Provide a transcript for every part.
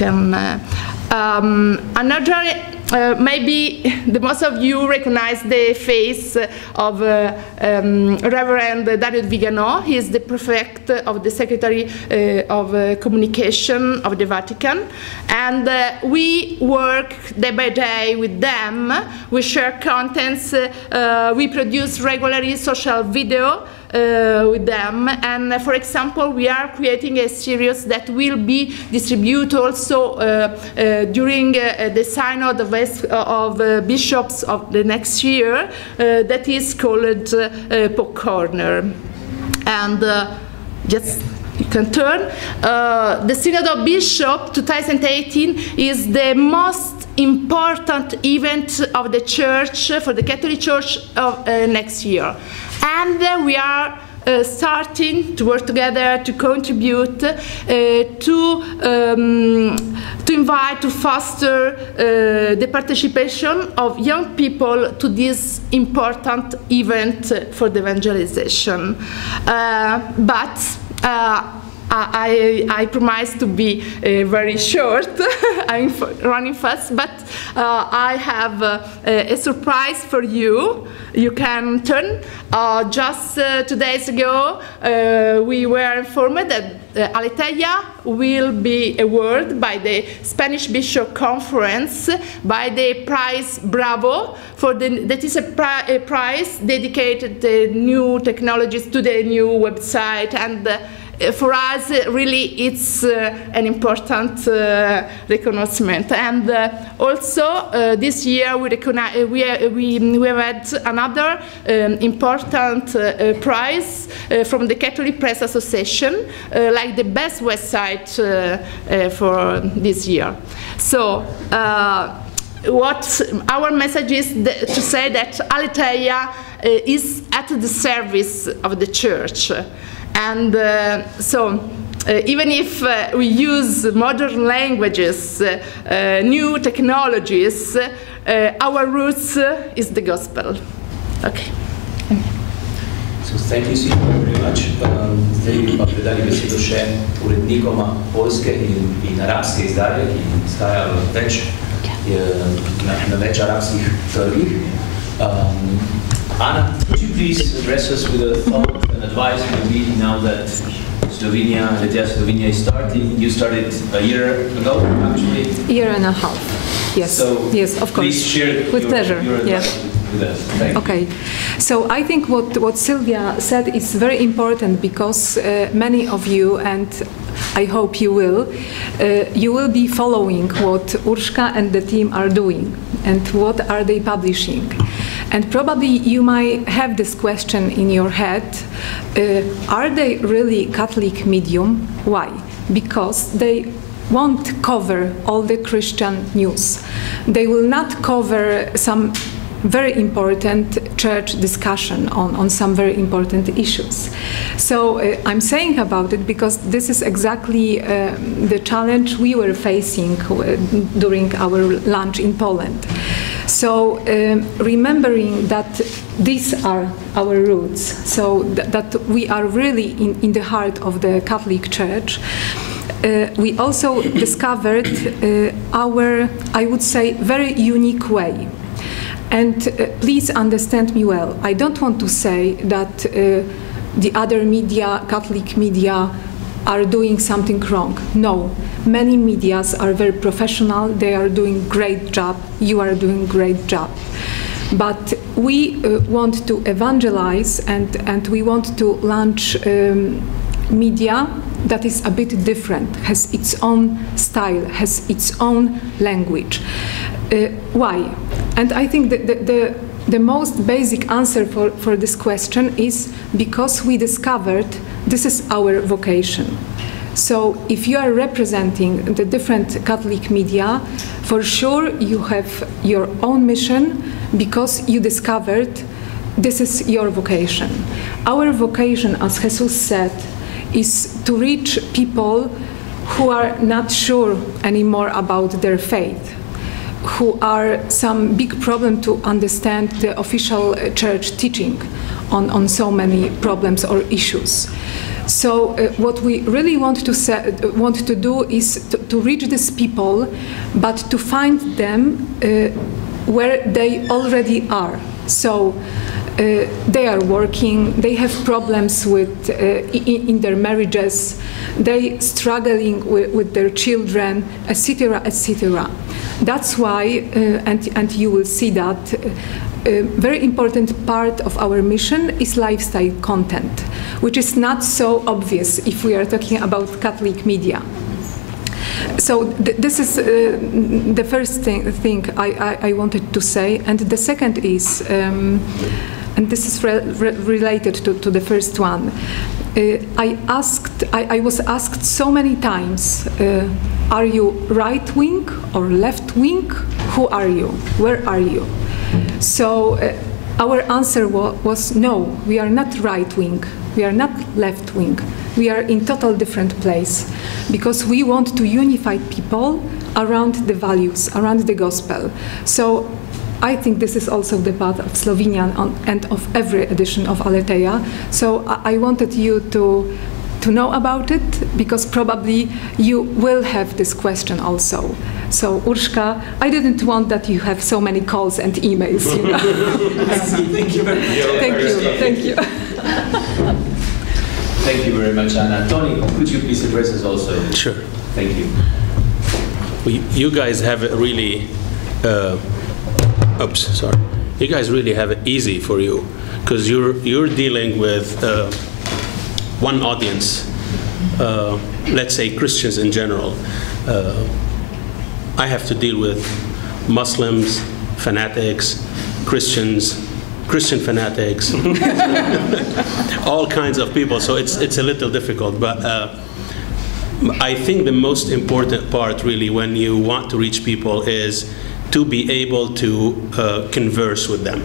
can. Another, maybe the most of you recognize the face of Reverend Dario Vigano. He is the prefect of the Secretary of Communication of the Vatican, and we work day by day with them. We share contents, we produce regularly social video with them, and for example we are creating a series that will be distributed also during the Synod of Bishops of the next year, that is called Pope Corner. And just you can turn. The Synod of Bishops 2018 is the most important event of the Church, for the Catholic Church, of next year. And we are starting to work together to contribute to invite, to foster the participation of young people to this important event for the evangelization. I promise to be very short. I'm running fast, but I have a surprise for you. You can turn. Just 2 days ago, we were informed that Aletheia will be awarded by the Spanish Bishop Conference by the prize Bravo. That is a prize dedicated to new technologies, to the new website, and for us, really, it's an important recognition. And also, this year we have had another important prize from the Catholic Press Association, like the best website for this year. So, what our message is to say that Aletheia is at the service of the Church. And even if we use modern languages, new technologies, our roots is the gospel. Okay. So thank you very much. Zdaj bi pa predali besedo še urednikoma poljske in arabske izdaje, ki izdajajo na več arabskih trgih. Anna, could you please address us with a thought and advice maybe now that Aletheia Slovenia is starting? You started a year ago, actually? A year and a half, yes. So yes, of course. Please share with pleasure. Your advice with us. Thank you. Okay, so I think what Sylvia said is very important, because many of you, and I hope you will be following what Urszka and the team are doing and what are they publishing. And probably you might have this question in your head, are they really Catholic medium? Why? Because they won't cover all the Christian news. They will not cover some very important church discussion on some very important issues. So I'm saying about it because this is exactly the challenge we were facing during our launch in Poland. So remembering that these are our roots, so that we are really in the heart of the Catholic Church, we also discovered our, I would say, very unique way. And please understand me well, I don't want to say that the other media, Catholic media, are doing something wrong. No, many medias are very professional, they are doing great job, you are doing great job. But we want to evangelize and we want to launch media that is a bit different, has its own style, has its own language. Why? And I think the most basic answer for this question is because we discovered this is our vocation. So if you are representing the different Catholic media, for sure you have your own mission because you discovered this is your vocation. Our vocation, as Jesus said, is to reach people who are not sure anymore about their faith, who are some big problem to understand the official church teaching on so many problems or issues. So what we really want to do is to reach these people, but to find them where they already are. So they are working, they have problems with in their marriages, they struggling with their children, etc., etc. That's why, and you will see that, a very important part of our mission is lifestyle content, which is not so obvious if we are talking about Catholic media. So this is the first thing I wanted to say, and the second is, and this is related to the first one. I was asked so many times, are you right wing or left wing? Who are you? Where are you? So our answer was no, we are not right wing, we are not left wing, we are in total different place, because we want to unify people around the values, around the gospel. So I think this is also the path of Slovenian and of every edition of Aletheia. So I wanted you to know about it, because probably you will have this question also. So Urszka, I didn't want that you have so many calls and emails. You know? Thank you very much. Thank you. Thank you very much, Anna. Tony, could you please address us also? Sure. Thank you. You guys have it really, you guys really have it easy for you, because you're dealing with one audience, let's say Christians in general. I have to deal with Muslims, fanatics, Christians, Christian fanatics, all kinds of people. So it's a little difficult, but I think the most important part really when you want to reach people is to be able to converse with them.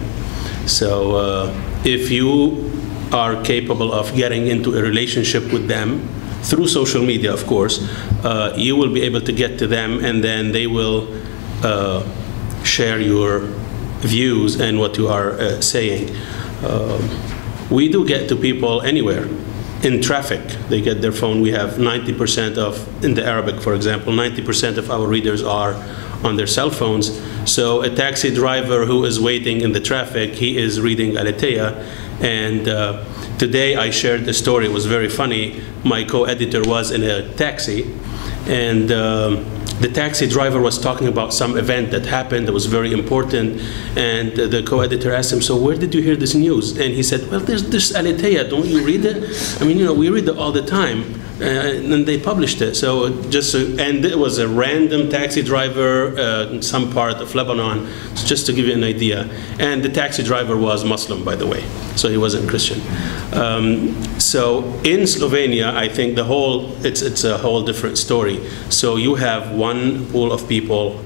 So if you are capable of getting into a relationship with them, through social media, of course, you will be able to get to them, and then they will share your views and what you are saying. We do get to people anywhere. In traffic, they get their phone. We have 90% of, in the Arabic, for example, 90% of our readers are on their cell phones. So a taxi driver who is waiting in the traffic, he is reading Aletheia. And today I shared a story. It was very funny. My co-editor was in a taxi, and the taxi driver was talking about some event that happened that was very important, and the co-editor asked him, so where did you hear this news? And he said, well, there's Aletheia, don't you read it? I mean, you know, we read it all the time. And they published it. So and it was a random taxi driver in some part of Lebanon, so just to give you an idea. And the taxi driver was Muslim, by the way, so he wasn't Christian. So in Slovenia, I think it's a whole different story. So you have one pool of people,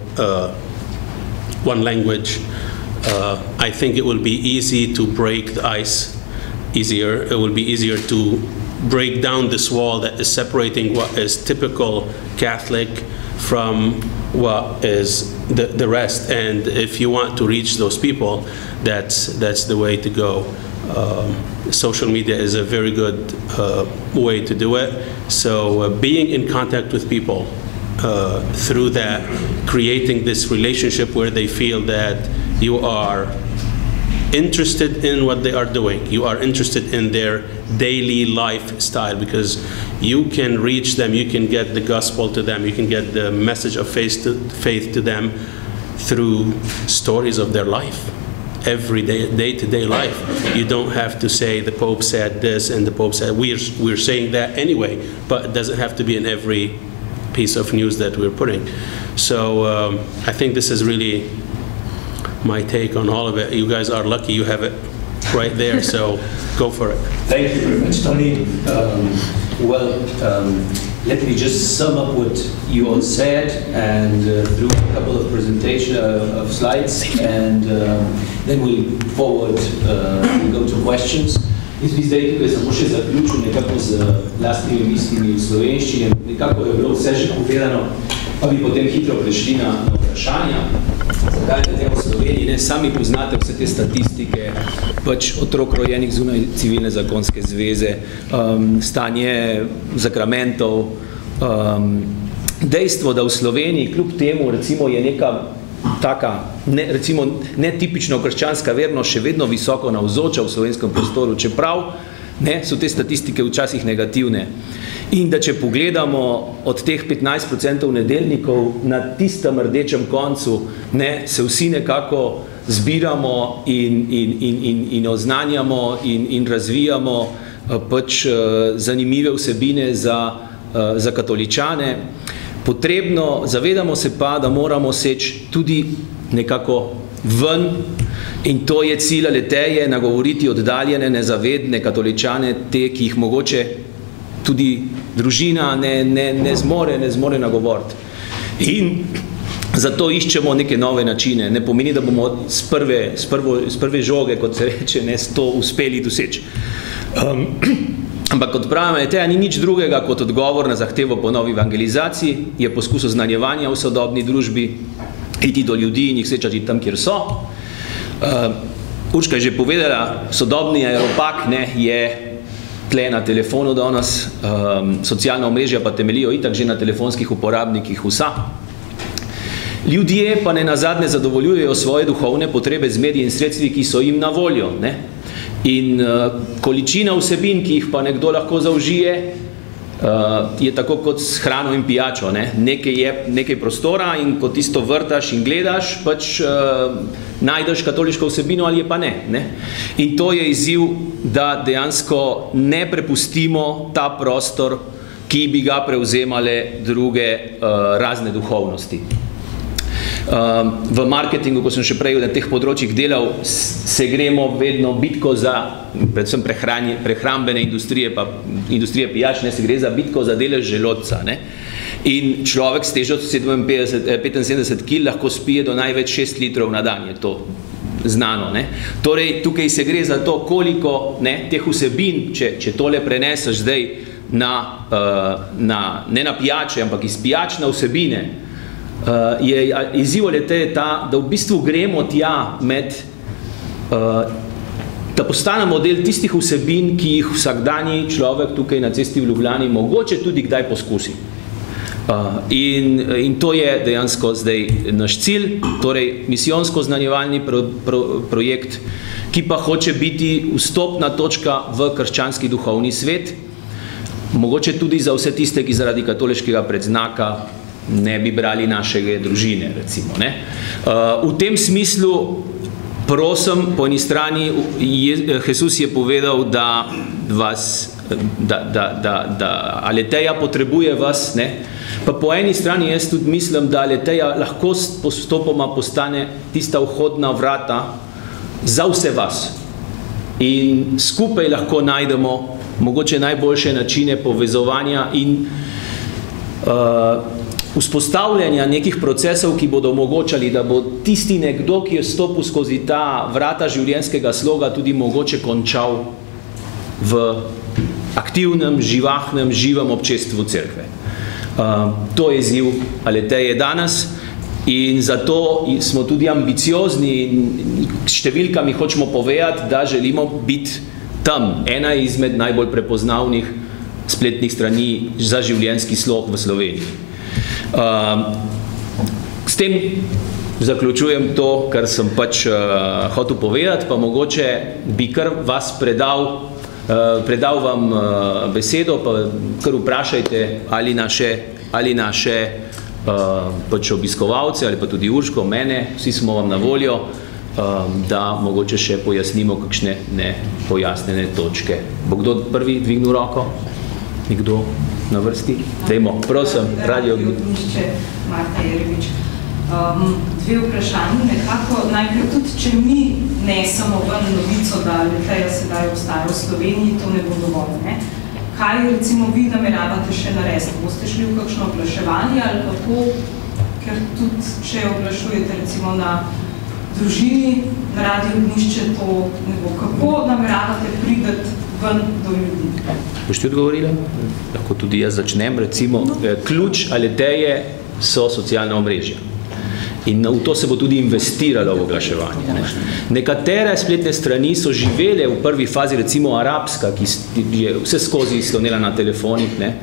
one language. I think it will be easy to break the ice easier. It will be easier to break down this wall that is separating what is typical Catholic from what is the rest. And if you want to reach those people, that's the way to go. Social media is a very good way to do it. So being in contact with people through that, creating this relationship where they feel that you are interested in what they are doing, you are interested in their daily lifestyle, because you can reach them, you can get the gospel to them, you can get the message of faith to them through stories of their life, every day-to-day life. You don't have to say the Pope said this and the Pope said, we're saying that anyway, but it doesn't have to be in every piece of news that we're putting. So I think this is really my take on all of it. You guys are lucky you have it right there, so go for it. Thank you very much, Tony. Let me just sum up what you all said, and through a couple of presentation of slides, and then we'll forward, we'll go to questions. Jaz bi zdaj tukaj samo še zaključil nekako z lastnimi mislimi v slovenščini, nekako je bilo vse že povedano, pa bi potem hitro prešli na vprašanja. Zakaj je v Sloveniji? Ne, sami poznate vse te statistike, pač otrok rojenih zunaj civilne zakonske zveze, stanje zakramentov. Dejstvo, da v Sloveniji kljub temu recimo je neka taka, recimo netipično krščanska vernost še vedno visoko navzoča v slovenskem prostoru, čeprav so te statistike včasih negativne. In da če pogledamo od teh 15% nedeljnikov na tistem rdečem koncu, se vsi nekako zbiramo in oznanjamo in razvijamo pač zanimive vsebine za katoličane. Potrebno, zavedamo se pa, da moramo seči tudi nekako ven in to je cilj Aleteje, nagovoriti oddaljene, nezavedne katoličane, te, ki jih mogoče tudi družina ne zmore nagovoriti. In zato iščemo neke nove načine. Ne pomeni, da bomo s prve žoge, kot se reče, to uspeli doseči. Ampak kot pravim, Aleteja ni nič drugega kot odgovor na zahtevo po novi evangelizaciji, je poskus oznanjevanja v sodobni družbi, iti do ljudi in jih srečati tam, kjer so. Urška je že povedala, sodobni aeropak je tle na telefonu danes, socialna omrežja pa temeljijo itak že na telefonskih uporabnikih vsa. Ljudje pa nenazadnje zadovoljujejo svoje duhovne potrebe z mediji in sredstvi, ki so jim na voljo. In količina vsebin, ki jih pa nekdo lahko zaužije, je tako kot s hrano in pijačo. Nekaj prostora in ko tisto vrtaš in gledaš, pač najdeš katoliško vsebino ali je pa ne. In to je izziv, da dejansko ne prepustimo ta prostor, ki bi ga prevzemale druge razne duhovnosti. V marketingu, ko sem še prej na teh področjih delal, se gremo vedno bitko za, predvsem prehrambene industrije, pa industrije pijač, se gre za bitko za delež želodca. In človek s težo 75 kg lahko spije do največ 6 litrov na dan, je to znano. Torej, tukaj se gre za to, koliko teh vsebin, če tole preneseš zdaj ne na pijače, ampak iz pijačne vsebine, je izziv Aleteje ta, da v bistvu gremo tja da postanemo del tistih vsebin, ki jih vsakdanji človek tukaj na cesti v Ljubljani mogoče tudi kdaj poskusi. In to je dejansko zdaj naš cilj, torej misijonsko-znanjevalni projekt, ki pa hoče biti vstopna točka v krščanski duhovni svet, mogoče tudi za vse tiste, ki zaradi katoliškega predznaka ne bi brali našega družine, recimo. V tem smislu, prosim, po eni strani, Jesus je povedal, da Aleteja potrebuje vas, pa po eni strani jaz tudi mislim, da Aleteja lahko postopoma postane tista vhodna vrata za vse vas. In skupaj lahko najdemo mogoče najboljše načine povezovanja in vzpostavljanja nekih procesov, ki bodo omogočali, da bo tisti nekdo, ki je stopil skozi ta vrata življenjskega sloga, tudi mogoče končal v aktivnem, živahnem, živem občestvu cerkve. To je izziv Aleteje danes in zato smo tudi ambiciozni in številkami hočemo povedati, da želimo biti tam ena izmed najbolj prepoznavnih spletnih strani za življenjski slog v Sloveniji. S tem zaključujem to, kar sem pač hotel povedati, pa mogoče bi kar vas predal vam besedo, pa kar vprašajte ali naše pač obiskovalce, ali pa tudi Urško, mene, vsi smo vam na voljo, da mogoče še pojasnimo kakšne nepojasnjene točke. Bo kdo prvi dvignil roko? Nekdo na vrsti? Dajmo, prosim, radio. Marta Jerevič. Dve vprašanji, nekako najprej tudi, če mi nesemo ven novico, da Aleteja sedaj obstaja v Sloveniji, to ne bo dovolj. Kaj recimo vi nameravate še narediti? Boste šli v kakšno oglaševanje ali kako? Ker tudi, če oglašujete recimo na družini, na Radio Ognjišče, to ne bo. Kako nameravate priti ven do ljudi? Boš ti odgovorila? Lahko tudi jaz začnem. Recimo, ključ Aleteje so socialna omrežja. In v to se bo tudi investiralo v oglaševanje. Ne. Nekatere spletne strani so živele v prvi fazi, recimo arabska, ki je vse skozi slonela na telefonih, ne,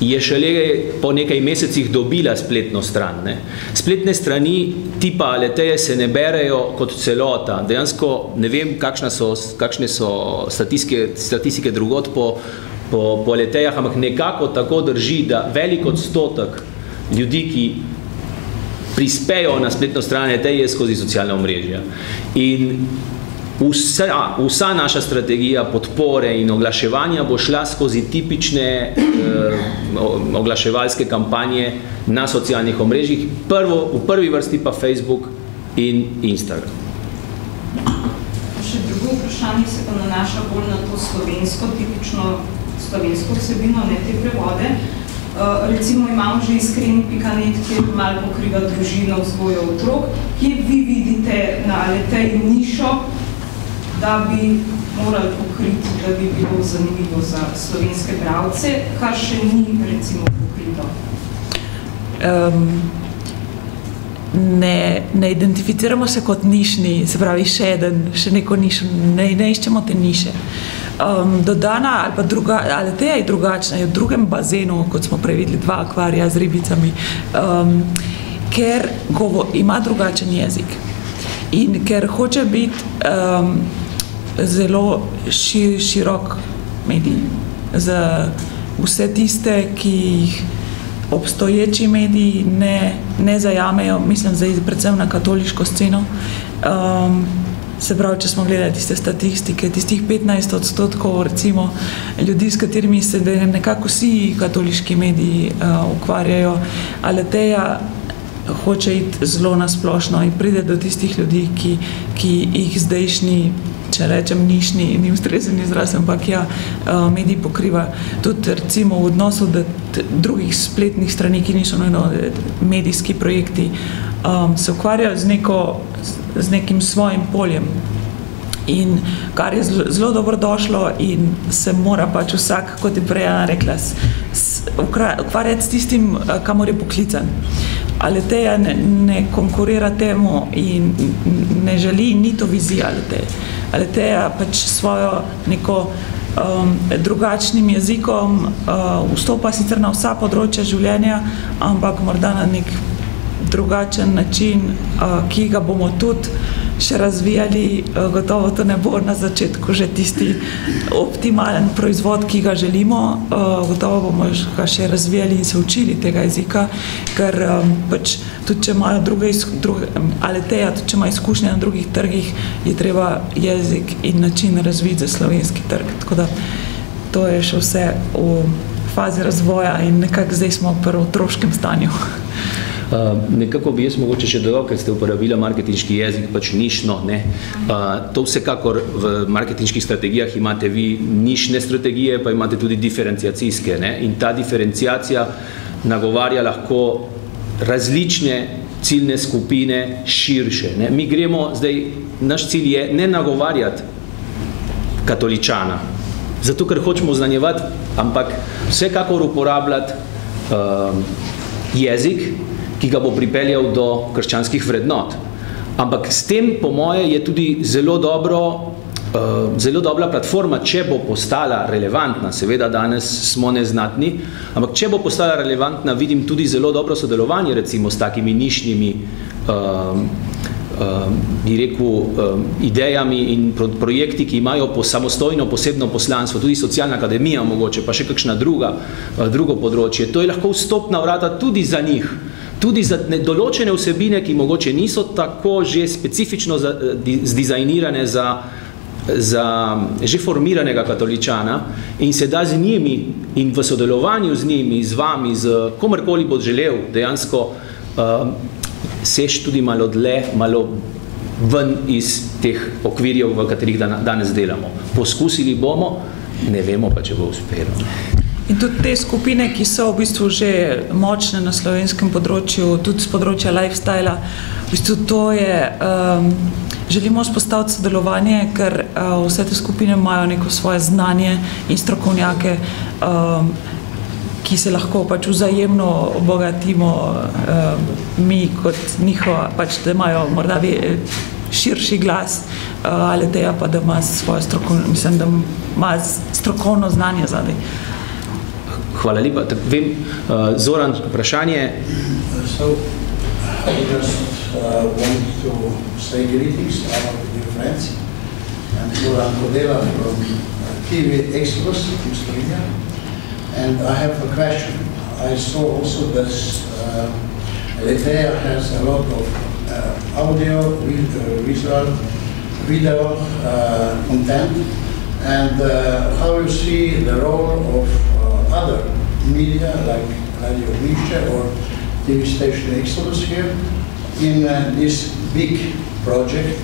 je šele po nekaj mesecih dobila spletno stran. Ne. Spletne strani tipa Aleteje se ne berejo kot celota. Dejansko ne vem, kakšne so statistike drugod po Aletejah, ampak nekako tako drži, da velik odstotek ljudi, ki prispejo na spletno stran Aleteje skozi socialna omrežja. In vsa naša strategija podpore in oglaševanja bo šla skozi tipične oglaševalske kampanje na socialnih omrežjih, v prvi vrsti pa Facebook in Instagram. Še drugo vprašanje se pa nanaša bolj na to slovensko, tipično slovensko vsebino, ne te prevode. Recimo imamo že iskren.net, kjer malo pokriva družino, vzgojo otrok, kjer vi vidite na Aleteji nišo, da bi morali pokriti, da bi bilo zanimivo za slovenske bralce, kar še ni recimo pokrito. Ne identificiramo se kot nišni, se pravi še neko nišo, ne iščemo te niše. Dodana ali pa druga, Aleteja je drugačna, je v drugem bazenu, kot smo prej videli, 2 akvarija z ribicami, ker ima drugačen jezik in ker hoče biti zelo širok medij za vse tiste, ki jih obstoječi mediji ne zajamejo, mislim zdaj predvsem na katoliško sceno. Se pravi, če smo gledali tiste statistike, tistih 15% recimo ljudi, s katerimi se nekako vsi katoliški mediji ukvarjajo, Aleteja hoče iti zelo nasplošno in pride do tistih ljudi, ki jih zdajšnji, če rečem nišni, ni ustrezen izraz, ampak medij pokriva. Tudi recimo v odnosu do drugih spletnih strani, ki niso nujno medijski projekti, se ukvarjajo z nekim svojim poljem. In kar je zelo dobrodošlo in se mora pač vsak, kot je prej rekla, ukvarjati s tistim, kamor je poklican. Aleteja ne konkurira temu in ne želi, ni to vizija Aleteje. Aleteja pač svojo neko drugačnim jezikom vstopa sicer na vsa področja življenja, ampak morda na nek drugačen način, ki ga bomo tudi še razvijali. Gotovo to ne bo na začetku že tisti optimalen proizvod, ki ga želimo. Gotovo bomo ga še razvijali in se učili tega jezika, ker pač tudi če imajo Aleteja, tudi če ima izkušnje na drugih trgih, je treba jezik in način razviti za slovenski trg. Tako da to je še vse v fazi razvoja in nekako zdaj smo v otroškem stanju. Nekako bi jaz mogoče še dodal, ker ste uporabili marketinški jezik, pač nišno, ne. To vsekakor v marketinških strategijah imate vi nišne strategije, pa imate tudi diferenciacijske, ne. In ta diferenciacija nagovarja lahko različne ciljne skupine širše, ne. Mi gremo zdaj, naš cilj je ne nagovarjati katoličana, zato ker hočemo oznanjevati, ampak vsekakor uporabljati jezik, ki ga bo pripeljal do krščanskih vrednot. Ampak s tem, po moje, je tudi zelo dobra platforma, če bo postala relevantna. Seveda danes smo neznatni, ampak če bo postala relevantna, vidim tudi zelo dobro sodelovanje recimo s takimi nišnimi bi rekel, idejami in projekti, ki imajo samostojno posebno poslanstvo, tudi socialna akademija mogoče, pa še kakšna drugo področje. To je lahko vstopna vrata tudi za njih, tudi za določene vsebine, ki mogoče niso tako že specifično zdizajnirane za že formiranega katoličana in se da z njimi in v sodelovanju z njimi, z vami, z komerkoli bo želel dejansko seš tudi malo dlje, malo ven iz teh okvirjev, v katerih danes delamo. Poskusili bomo, ne vemo pa, če bo uspelo. In tudi te skupine, ki so v bistvu že močne na slovenskem področju, tudi z področja lifestyla, v bistvu to je, želimo vzpostaviti sodelovanje, ker vse te skupine imajo neko svoje znanje in strokovnjake, ki se lahko pač vzajemno obogatimo mi kot njihova, pač da imajo morda širši glas, Aleteja pa da ima svojo strokovno, mislim, da ima strokovno znanje zadaj. Hvala lepa. Vem, Zoran, vprašanje. So, I just want to say greetings to our dear friends and Zoran Kodela from TV Exodus in Slovenia. And I have a question. I saw also that Aleteja has a lot of audio, visual, video content, and how you see the role of other media like Radio Višća or TV station Exodus here in this big project,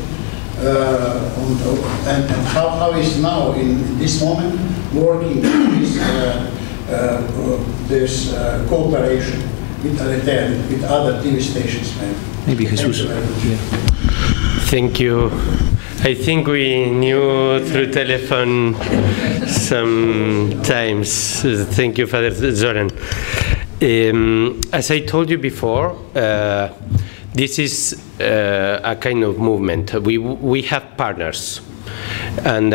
and how is now in this moment working with this cooperation with Aleteja, with other TV stations, Maybe Jesus. Thank you. I think we knew through telephone sometimes. Thank you, Father Zoran. As I told you before, this is a kind of movement. We have partners. And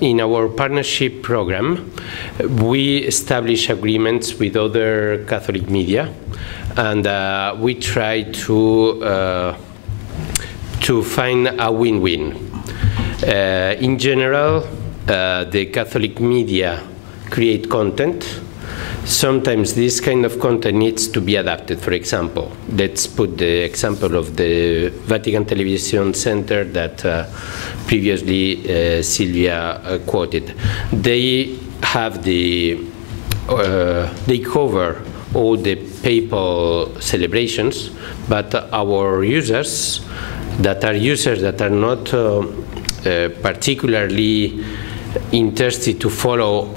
in our partnership program, we establish agreements with other Catholic media, and we try to find a win-win. In general, the Catholic media create content. Sometimes this kind of content needs to be adapted. For example, let's put the example of the Vatican Television Center that previously Silvia quoted. They have they cover all the papal celebrations, but our users that are not particularly interested to follow